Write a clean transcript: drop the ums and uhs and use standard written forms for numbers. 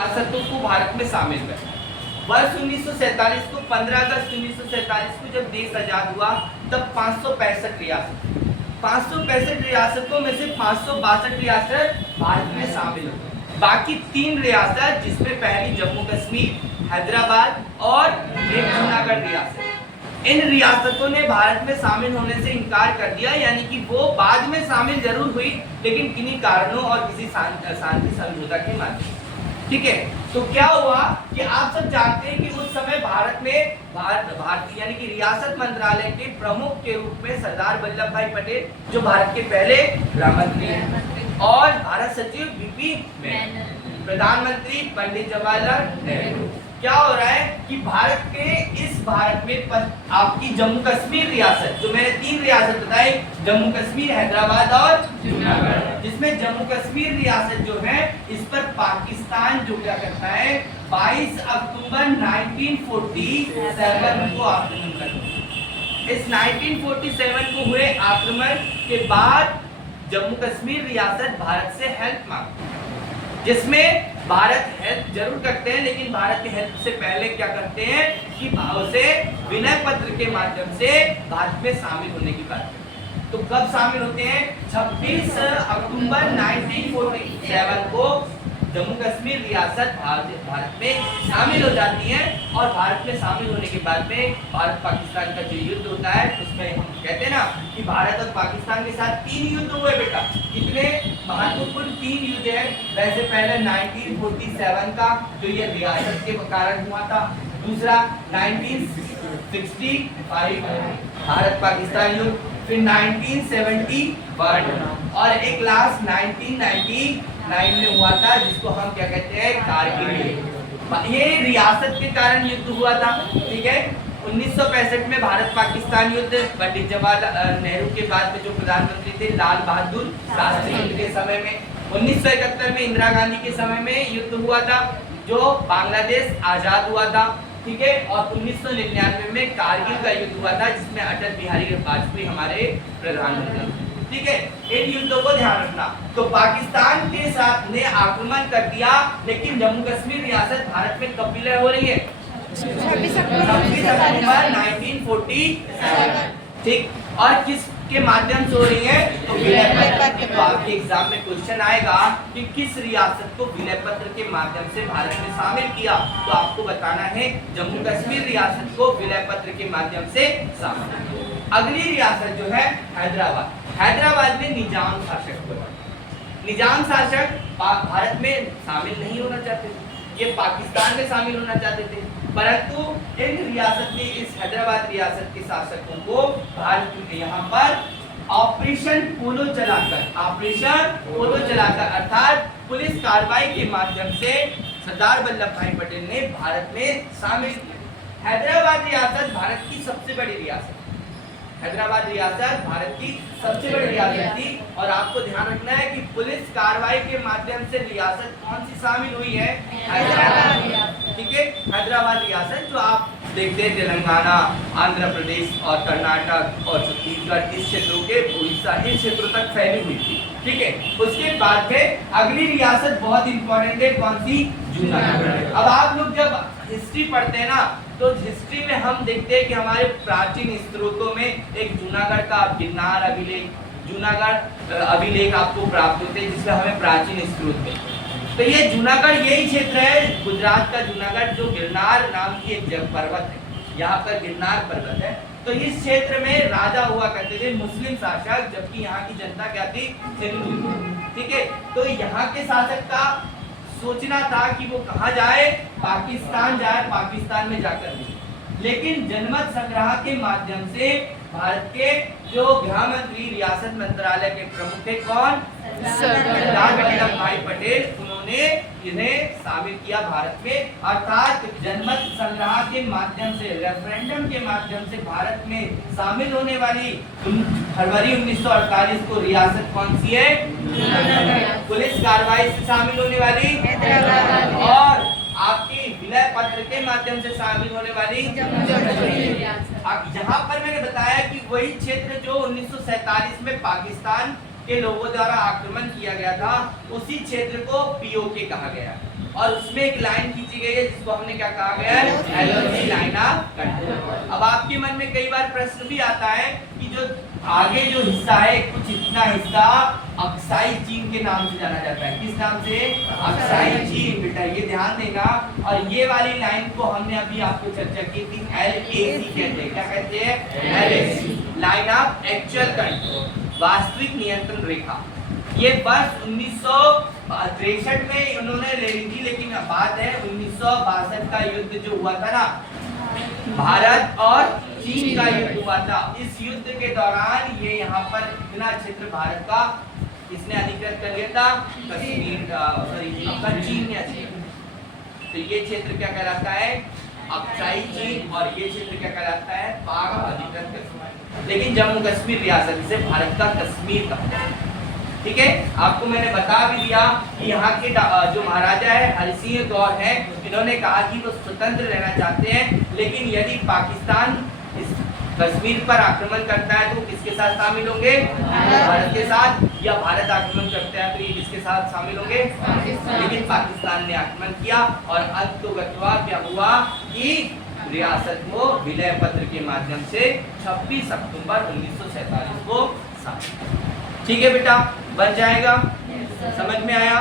रियासतों को भारत में शामिल कर वर्ष 1947 को 15 अगस्त 1947 को जब देश आजाद हुआ तब 565 रियासतों में से 562 रियासत भारत में शामिल हो गई। बाकी 3 रियासत जिसमें पहली जम्मू कश्मीर, हैदराबाद और एक जूनागढ़ रियासत, इन रियासतों ने भारत में शामिल होने से इनकार कर दिया, यानी कि वो बाद में शामिल जरूर हुई लेकिन किन्हीं कारणों और किसी शांति समझौता के माध्यम। ठीक है, तो क्या हुआ कि आप सब जानते हैं कि उस समय भारत में भारतीय यानी कि रियासत मंत्रालय के प्रमुख के रूप में सरदार वल्लभ भाई पटेल, जो भारत के पहले गृह मंत्री हैं, और भारत सचिव वीपी मेनन, प्रधानमंत्री पंडित जवाहरलाल नेहरू। क्या हो रहा है कि भारत में आपकी जम्मू कश्मीर रियासत, जो मैंने 3 रियासत बताई, जम्मू कश्मीर, हैदराबाद और जूनागढ़, जिसमें जम्मू कश्मीर रियासत जो है इस पर पाकिस्तान जो क्या करता है 22 अक्टूबर 1947 को आक्रमण करता है। इस 1947 को हुए आक्रमण के बाद जम्मू कश्मीर रियासत भारत से हेल्प मांगती है, जिसमें भारत हेल्प जरूर करते हैं लेकिन भारत के हेल्प से पहले क्या करते हैं कि उसे विनय पत्र के माध्यम से भारत में शामिल होने की बात करते हैं। तो कब शामिल होते हैं? 26 अक्टूबर 1947 को जम्मू कश्मीर रियासत भारत में शामिल हो जाती है, और भारत में शामिल होने के बाद में भारत पाकिस्तान का जो युद्ध होता है उसमें हम कहते हैं ना कि भारत और पाकिस्तान के साथ 3 युद्ध हुए बेटा। कितने महत्वपूर्ण 3 युद्ध है। वैसे पहले 1947 का जो ये रियासत के कारण हुआ था, दूसरा 1965 भारत पाकिस्तान युद्ध, फिर 1971 और एक लास्ट 1999 में हुआ था जिसको हम क्या कहते हैं कारगिल युद्ध। ये रियासत के कारण युद्ध हुआ था। ठीक है, 1965 में भारत पाकिस्तान युद्ध पंडित जवाहरलाल नेहरू के बाद में जो प्रधानमंत्री थे लाल बहादुर शास्त्री युद्ध के समय में, 1971 में इंदिरा गांधी के समय में युद्ध हुआ था जो बांग्लादेश आजाद हुआ था। ठीक है, और 1999 में कारगिल का युद्ध हुआ था जिसमें अटल बिहारी वाजपेयी हमारे प्रधानमंत्री। ठीक है, इन युद्धों को ध्यान रखना। तो पाकिस्तान के साथ ने आक्रमण कर दिया, लेकिन जम्मू कश्मीर रियासत भारत में कब विलय हो रही है? 26 अक्टूबर 1947। ठीक, और किसके माध्यम से हो रही है? तो विलय पत्र। तो आपके एग्जाम में क्वेश्चन आएगा कि किस रियासत को विलय पत्र के माध्यम से भारत में शामिल किया, तो आपको बताना है जम्मू कश्मीर रियासत को विलय पत्र के माध्यम से शामिल। अगली रियासत जो है हैदराबाद। हैदराबाद में निजाम शासक बना। निजाम शासक भारत में शामिल नहीं होना चाहते थे, ये पाकिस्तान में शामिल होना चाहते थे, परंतु इन रियासत ने इस हैदराबाद रियासत के शासकों को भारत में यहाँ पर ऑपरेशन पोलो चलाकर अर्थात पुलिस कार्रवाई के माध्यम से सरदार वल्लभ भाई पटेल ने भारत में शामिल किया। हैदराबाद रियासत भारत की सबसे बड़ी रियासत, हैदराबाद रियासत भारत की सबसे बड़ी रियासत थी, और आपको ध्यान रखना है कि पुलिस कार्रवाई के माध्यम से रियासत कौन सी शामिल हुई है? हैदराबाद। ठीक है, हैदराबाद रियासत जो आप देखते हैं तेलंगाना, आंध्र प्रदेश और कर्नाटक और छत्तीसगढ़ इस क्षेत्रों के उड़ीसा इन क्षेत्रों तक फैली हुई थी। ठीक है, उसके बाद में अगली रियासत बहुत इंपॉर्टेंट है, कौन सी? जूनागढ़। अब आप लोग जब हिस्ट्री पढ़ते हैं ना तो हिस्ट्री में हम देखते हैं कि हमारे प्राचीन स्रोतों में एक जूनागढ़ का गिरनार अभिलेख, जूनागढ़ अभिलेख आपको प्राप्त होते हैं जिसमें हमें प्राचीन स्रोत मिलते हैं। तो ये जूनागढ़ यही क्षेत्र है, गुजरात का जूनागढ़, जो गिरनार नाम की एक पर्वत है, यहाँ पर गिरनार पर्वत है। तो इस क्षेत्र में राजा हुआ करते थे मुस्लिम शासक, जबकि यहाँ की जनता क्या थी? हिंदू। ठीक है, तो यहाँ के शासक का सोचना था कि वो कहाँ जाए? पाकिस्तान जाए, पाकिस्तान में जाकर मिले। लेकिन जनमत संग्रह के माध्यम से भारत के जो गृह मंत्री रियासत मंत्रालय के प्रमुख थे कौन? सरदार वल्लभ भाई पटेल, उन्होंने इन्हें शामिल किया भारत में, अर्थात जनमत संग्रह के माध्यम से, रेफरेंडम के माध्यम से भारत में शामिल होने वाली फरवरी 1948 को रियासत कौन सी है? पुलिस कार्रवाई से शामिल होने वाली, और आपकी विलय पत्र के माध्यम से शामिल होने वाली यहाँ पर मैंने बताया कि वही क्षेत्र जो 1947 में पाकिस्तान के लोगों द्वारा आक्रमण किया गया था, उसी क्षेत्र को पीओके कहा गया। और उसमें एक लाइन खींची गई है जिसको हमने क्या कहा गया है, एलओसी लाइन ऑफ कंट्रोल। अब आपके मन में कई बार प्रश्न भी आता है कि जो आगे जो हिस्सा है कुछ इतना हिस्सा अक्साई चीन के नाम से जाना जाता है। किस नाम से? अक्साई चीन। बेटा ये ध्यान देना। और ये वाली लाइन को हमने अभी आपको चर्चा की थी, LAC कहते हैं। क्या कहते हैं? LAC, line of actual control, वास्तविक नियंत्रण रेखा। ये वर्ष 1963 में उन्होंने ले ली थी, लेकिन बात है 1962 का युद्ध जो हुआ था ना, भारत और चीन का युद्ध हुआ था। इस युद्ध के दौरान ये यहाँ पर इतना क्षेत्र भारत का इसने अधिकृत कर लिया था, कश्मीर, सॉरी चीन ने अधिकृत। तो ये क्षेत्र क्या कहलाता है? अक्साई चीन। और ये क्षेत्र क्या कहलाता है? पाक अधिकृत कश्मीर। लेकिन जम्मू कश्मीर रियासत से भारत का कश्मीर का, ठीक है। आपको मैंने बता भी दिया कि यहाँ के जो महाराजा है हरि सिंह गौर है, इन्होंने कहा कि वो स्वतंत्र रहना चाहते हैं, लेकिन यदि पाकिस्तान इस कश्मीर पर आक्रमण करता है तो किसके साथ शामिल होंगे? भारत के साथ। या भारत आक्रमण करता है तो ये किसके साथ शामिल होंगे? लेकिन पाकिस्तान ने आक्रमण किया और अंततोगत्वा क्या हुआ कि रियासत को विलय पत्र के माध्यम से 26 अक्टूबर 1947 को शामिल। ठीक है बेटा, बन जाएगा? समझ में आया?